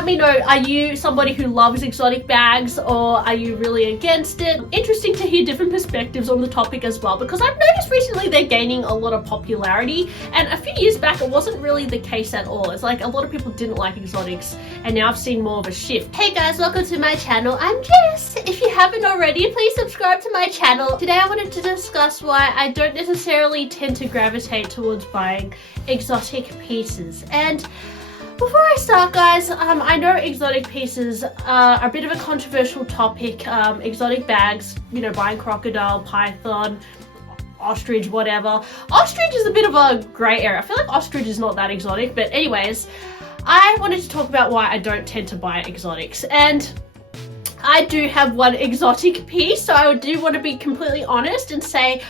let me know, are you somebody who loves exotic bags or are you really against it? Interesting to hear different perspectives on the topic as well, because I've noticed recently they're gaining a lot of popularity, and a few years back it wasn't really the case at all. It's like a lot of people didn't like exotics, and now I've seen more of a shift. Hey guys, welcome to my channel. I'm Jess. If you haven't already, please subscribe to my channel. Today I wanted to discuss why I don't necessarily tend to gravitate towards buying exotic pieces. And before I start, guys, I know exotic pieces are a bit of a controversial topic. Exotic bags, you know, buying crocodile, python, ostrich, whatever. Ostrich is a bit of a grey area. I feel like ostrich is not that exotic, but anyways, I wanted to talk about why I don't tend to buy exotics. And I do have one exotic piece, so I do want to be completely honest and say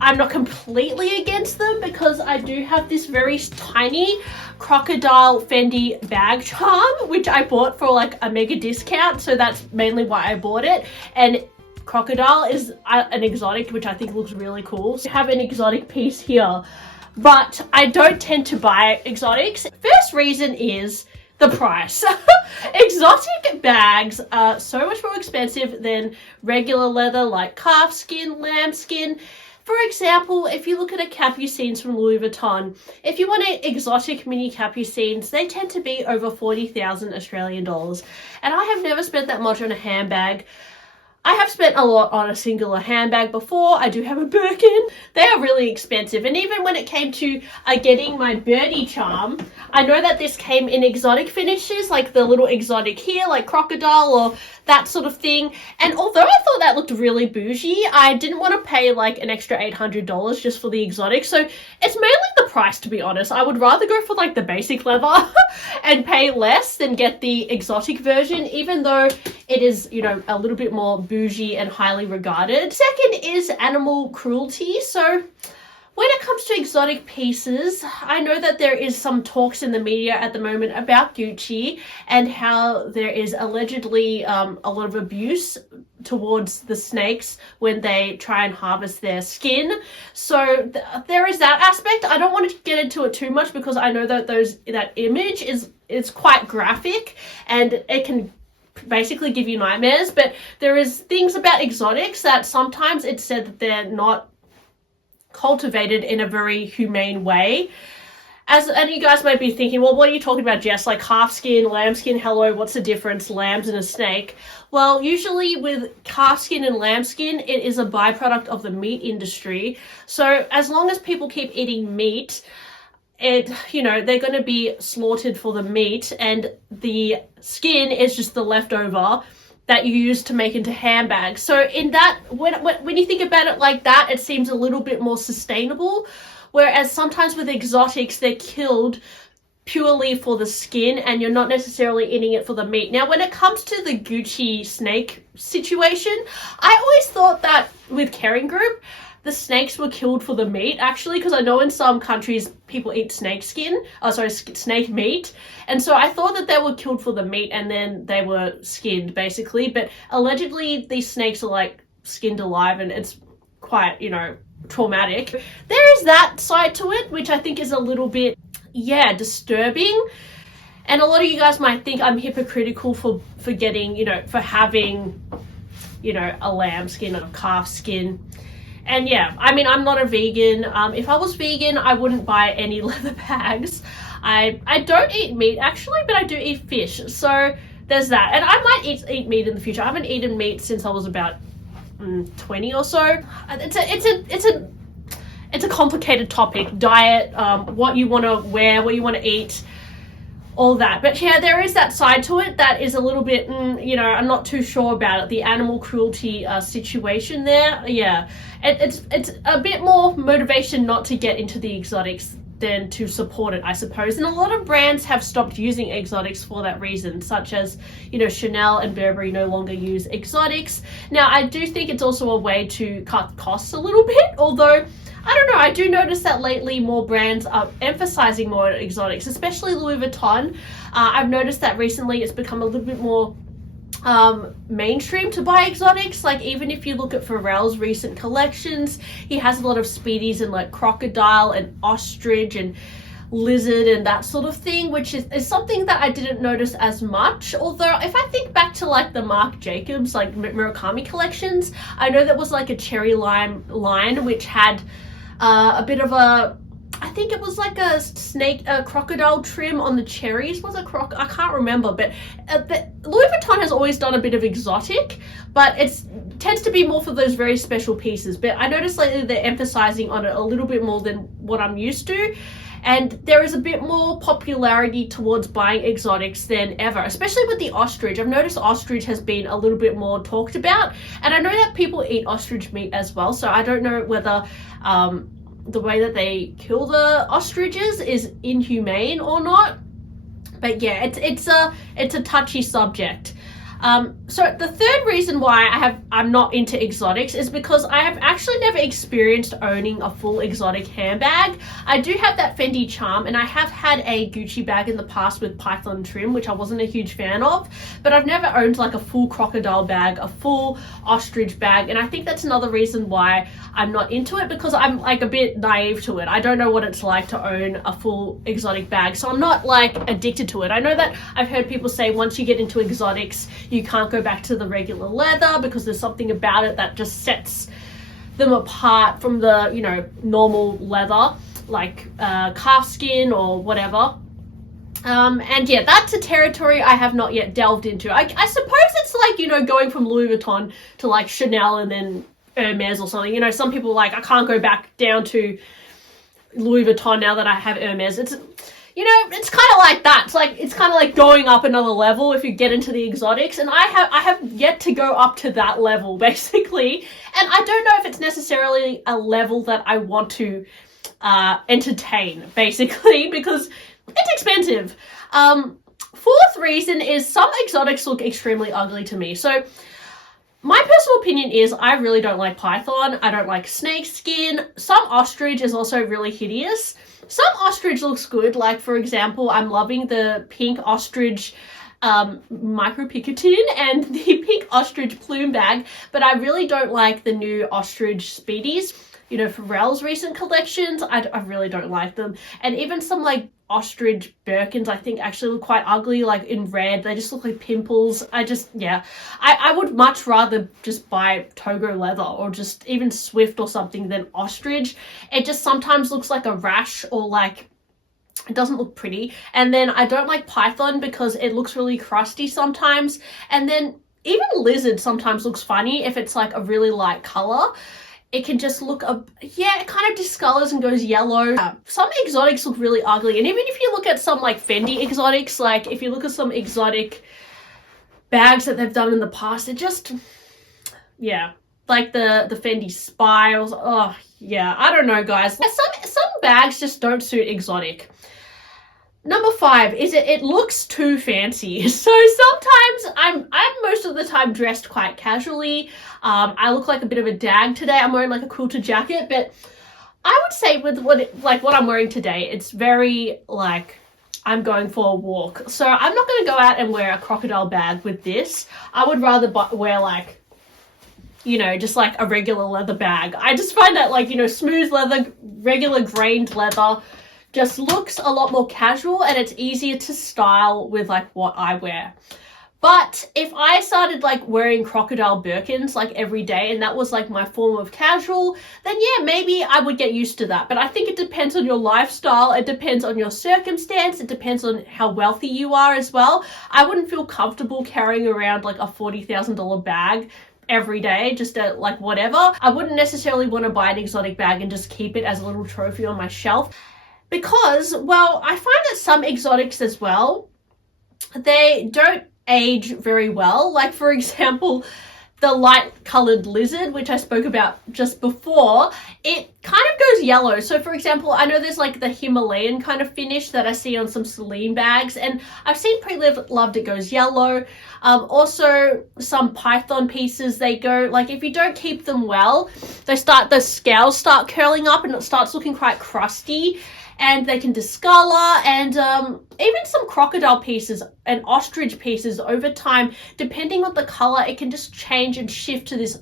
I'm not completely against them, because I do have this very tiny crocodile Fendi bag charm, which I bought for like a mega discount, so that's mainly why I bought it. And crocodile is an exotic, which I think looks really cool. So I have an exotic piece here, but I don't tend to buy exotics. First reason is the price. Exotic bags are so much more expensive than regular leather like calf skin, lamb skin. For example, if you look at a capucines from Louis Vuitton, if you want an exotic mini capucines, they tend to be over 40,000 Australian dollars. And I have never spent that much on a handbag. I have spent a lot on a singular handbag before. I do have a Birkin. They are really expensive. And even when it came to getting my birdie charm, I know that this came in exotic finishes, like the little exotic here, like crocodile or that sort of thing. And although I thought that looked really bougie, I didn't want to pay like an extra $800 just for the exotic. So it's mainly the price, to be honest. I would rather go for like the basic leather and pay less than get the exotic version, even though it is, you know, a little bit more bougie and highly regarded. Second is animal cruelty. So when it comes to exotic pieces, I know that there is some talks in the media at the moment about Gucci and how there is allegedly a lot of abuse towards the snakes when they try and harvest their skin. So there is that aspect. I don't want to get into it too much, because I know that that image is quite graphic and it can basically give you nightmares. But there is things about exotics that sometimes it's said that they're not cultivated in a very humane way. And you guys might be thinking, well, what are you talking about, Jess? Like calf skin, lamb skin, hello, what's the difference? Lambs and a snake. Well, usually with calf skin and lamb skin, it is a byproduct of the meat industry. So as long as people keep eating meat, they're going to be slaughtered for the meat, and the skin is just the leftover that you use to make into handbags. So in that, when you think about it like that, it seems a little bit more sustainable. Whereas sometimes with exotics, they're killed purely for the skin and you're not necessarily eating it for the meat. Now, when it comes to the Gucci snake situation, I always thought that with Kering Group, the snakes were killed for the meat, actually, because I know in some countries people eat snake meat. And so I thought that they were killed for the meat and then they were skinned, basically. But allegedly, these snakes are like skinned alive, and it's quite, traumatic. There is that side to it, which I think is a little bit, disturbing. And a lot of you guys might think I'm hypocritical for getting, for having, a lamb skin or a calf skin. And yeah, I mean, I'm not a vegan. If I was vegan, I wouldn't buy any leather bags. I don't eat meat, actually, but I do eat fish. So there's that. And I might eat meat in the future. I haven't eaten meat since I was about 20 or so. It's a complicated topic. Diet, what you want to wear, what you want to eat, all that. But yeah, there is that side to it that is a little bit, I'm not too sure about it. The animal cruelty situation there, yeah. It's a bit more motivation not to get into the exotics than to support it, I suppose. And a lot of brands have stopped using exotics for that reason, such as, Chanel and Burberry no longer use exotics. Now, I do think it's also a way to cut costs a little bit, although I don't know, I do notice that lately more brands are emphasizing more exotics, especially Louis Vuitton. I've noticed that recently it's become a little bit more mainstream to buy exotics. Like, even if you look at Pharrell's recent collections, he has a lot of speedies and like crocodile and ostrich and lizard and that sort of thing, which is something that I didn't notice as much. Although if I think back to like the Marc Jacobs like Murakami collections, I know there was like a cherry lime line which had a bit of a, I think it was like a crocodile trim on the cherries. Was it I can't remember, but Louis Vuitton has always done a bit of exotic, but it tends to be more for those very special pieces. But I noticed lately they're emphasizing on it a little bit more than what I'm used to. And there is a bit more popularity towards buying exotics than ever, especially with the ostrich. I've noticed ostrich has been a little bit more talked about, and I know that people eat ostrich meat as well, so I don't know whether the way that they kill the ostriches is inhumane or not. But yeah, it's a touchy subject. So the third reason why I'm not into exotics is because I have actually never experienced owning a full exotic handbag. I do have that Fendi charm, and I have had a Gucci bag in the past with python trim, which I wasn't a huge fan of, but I've never owned like a full crocodile bag, a full ostrich bag, and I think that's another reason why I'm not into it, because I'm like a bit naive to it. I don't know what it's like to own a full exotic bag, so I'm not like addicted to it. I know that I've heard people say once you get into exotics, you can't go back to the regular leather because there's something about it that just sets them apart from the, you know, normal leather, like calfskin or whatever. And yeah, that's a territory I have not yet delved into. I suppose it's like, you know, going from Louis Vuitton to like Chanel and then Hermes or something. You know, some people like, I can't go back down to Louis Vuitton now that I have Hermes. It's, you know, it's kind of like that. It's kind of like going up another level if you get into the exotics, and I have yet to go up to that level, basically. And I don't know if it's necessarily a level that I want to entertain, basically, because it's expensive. Fourth reason is some exotics look extremely ugly to me. So my personal opinion is I really don't like python. I don't like snake skin. Some ostrich is also really hideous. Some ostrich looks good. Like, for example, I'm loving the pink ostrich micro picotin and the pink ostrich plume bag, but I really don't like the new ostrich speedies. You know, Pharrell's recent collections, I really don't like them. And even some like ostrich Birkins, I think actually look quite ugly, like in red. They just look like pimples. I would much rather just buy Togo leather or just even Swift or something than ostrich. It just sometimes looks like a rash, or like it doesn't look pretty. And then I don't like python because it looks really crusty sometimes. And then even lizard sometimes looks funny if it's like a really light color. It can just look, it kind of discolors and goes yellow. Some exotics look really ugly. And even if you look at some like Fendi exotics, like if you look at some exotic bags that they've done in the past, it just, yeah, like the Fendi Spiles. Oh, yeah, I don't know, guys. Some bags just don't suit exotic. Number 5 is it looks too fancy. So sometimes I'm most of the time dressed quite casually. I look like a bit of a dag today. I'm wearing like a quilted jacket, but I would say with what I'm wearing today, it's very like I'm going for a walk. So I'm not going to go out and wear a crocodile bag with this. I would rather wear like, you know, just like a regular leather bag. I just find that like, you know, smooth leather, regular grained leather just looks a lot more casual, and it's easier to style with like what I wear. But if I started like wearing crocodile Birkins like every day and that was like my form of casual, then yeah, maybe I would get used to that. But I think it depends on your lifestyle. It depends on your circumstance. It depends on how wealthy you are as well. I wouldn't feel comfortable carrying around like a $40,000 bag every day, just like whatever. I wouldn't necessarily want to buy an exotic bag and just keep it as a little trophy on my shelf. Because, well, I find that some exotics as well, they don't age very well. Like, for example, the light colored lizard, which I spoke about just before, it kind of goes yellow. So, for example, I know there's like the Himalayan kind of finish that I see on some Celine bags, and I've seen Pre-Loved it goes yellow. Also, some python pieces, they go, like, if you don't keep them well, the scales start curling up and it starts looking quite crusty. And they can discolor, and even some crocodile pieces and ostrich pieces over time, depending on the color, it can just change and shift to this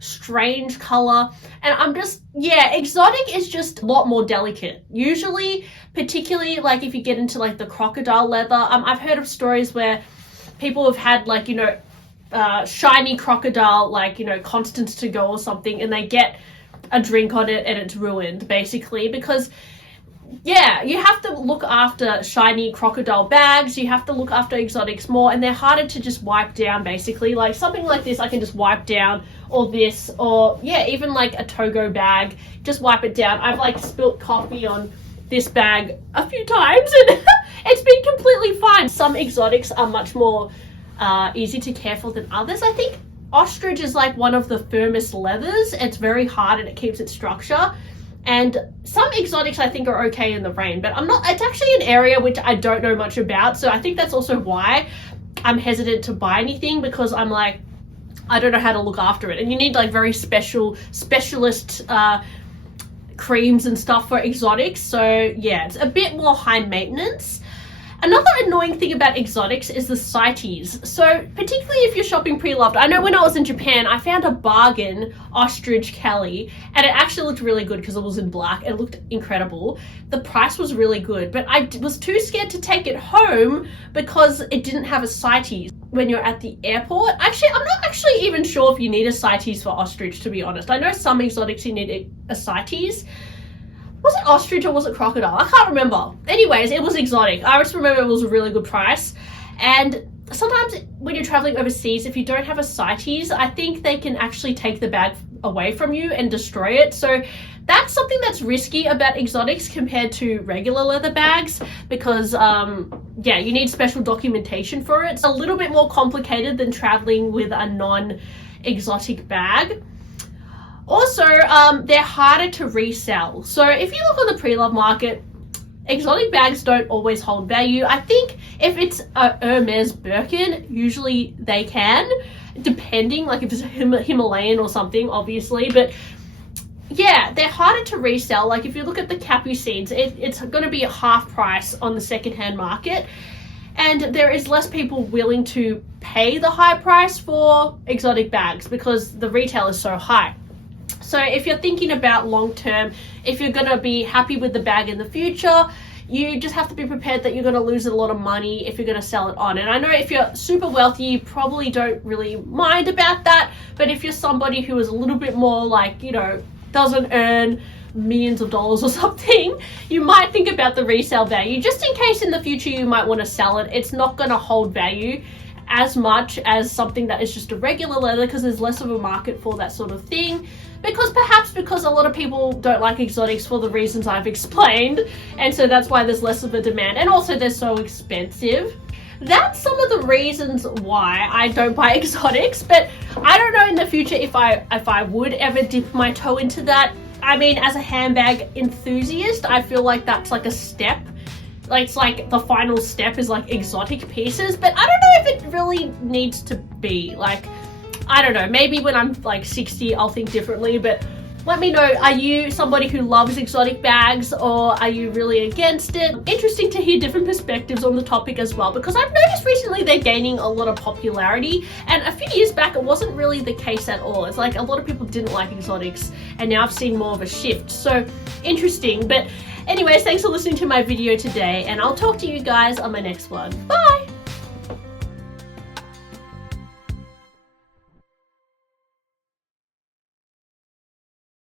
strange color. And I'm just, yeah, exotic is just a lot more delicate. Usually, particularly like if you get into like the crocodile leather, I've heard of stories where people have had like, you know, shiny crocodile, like, you know, Constance to go or something, and they get a drink on it and it's ruined basically because, yeah, you have to look after shiny crocodile bags, you have to look after exotics more, and they're harder to just wipe down basically. Like something like this I can just wipe down, or this, or yeah, even like a Togo bag, just wipe it down. I've like spilt coffee on this bag a few times and it's been completely fine. Some exotics are much more easy to care for than others. I think ostrich is like one of the firmest leathers. It's very hard and it keeps its structure. And some exotics I think are okay in the rain, but it's actually an area which I don't know much about. So I think that's also why I'm hesitant to buy anything, because I'm like, I don't know how to look after it. And you need like very specialist creams and stuff for exotics. So yeah, it's a bit more high maintenance. Another annoying thing about exotics is the CITES. So particularly if you're shopping pre-loved, I know when I was in Japan, I found a bargain ostrich Kelly, and it actually looked really good because it was in black. It looked incredible. The price was really good, but I was too scared to take it home because it didn't have a CITES when you're at the airport. Actually, I'm not actually even sure if you need a CITES for ostrich, to be honest. I know some exotics you need a CITES. Was it ostrich or was it crocodile? I can't remember. Anyways, it was exotic. I just remember it was a really good price. And sometimes when you're traveling overseas, if you don't have a CITES, I think they can actually take the bag away from you and destroy it. So that's something that's risky about exotics compared to regular leather bags, because yeah, you need special documentation for it. It's a little bit more complicated than traveling with a non-exotic bag. Also, they're harder to resell. So if you look on the pre-love market, exotic bags don't always hold value. I think if it's a Hermes Birkin, usually they can, depending, like if it's a Himalayan or something, obviously. But yeah, they're harder to resell. Like if you look at the Capucines, it's going to be a half price on the secondhand market. And there is less people willing to pay the high price for exotic bags because the retail is so high. So if you're thinking about long term, if you're going to be happy with the bag in the future, you just have to be prepared that you're going to lose a lot of money if you're going to sell it on. And I know if you're super wealthy, you probably don't really mind about that. But if you're somebody who is a little bit more like, you know, doesn't earn millions of dollars or something, you might think about the resale value. Just in case in the future you might want to sell it, it's not going to hold value as much as something that is just a regular leather, because there's less of a market for that sort of thing. Because a lot of people don't like exotics for the reasons I've explained, and so that's why there's less of a demand, and also they're so expensive. That's some of the reasons why I don't buy exotics, but I don't know in the future if I would ever dip my toe into that. I mean, as a handbag enthusiast, I feel like that's like a step. Like it's like the final step is like exotic pieces, but I don't know if it really needs to be. Like, I don't know, maybe when I'm like 60 I'll think differently, but let me know, are you somebody who loves exotic bags, or are you really against it? Interesting to hear different perspectives on the topic as well, because I've noticed recently they're gaining a lot of popularity, and a few years back it wasn't really the case at all. It's like a lot of people didn't like exotics, and now I've seen more of a shift. So interesting. But anyways, thanks for listening to my video today, and I'll talk to you guys on my next one. Bye!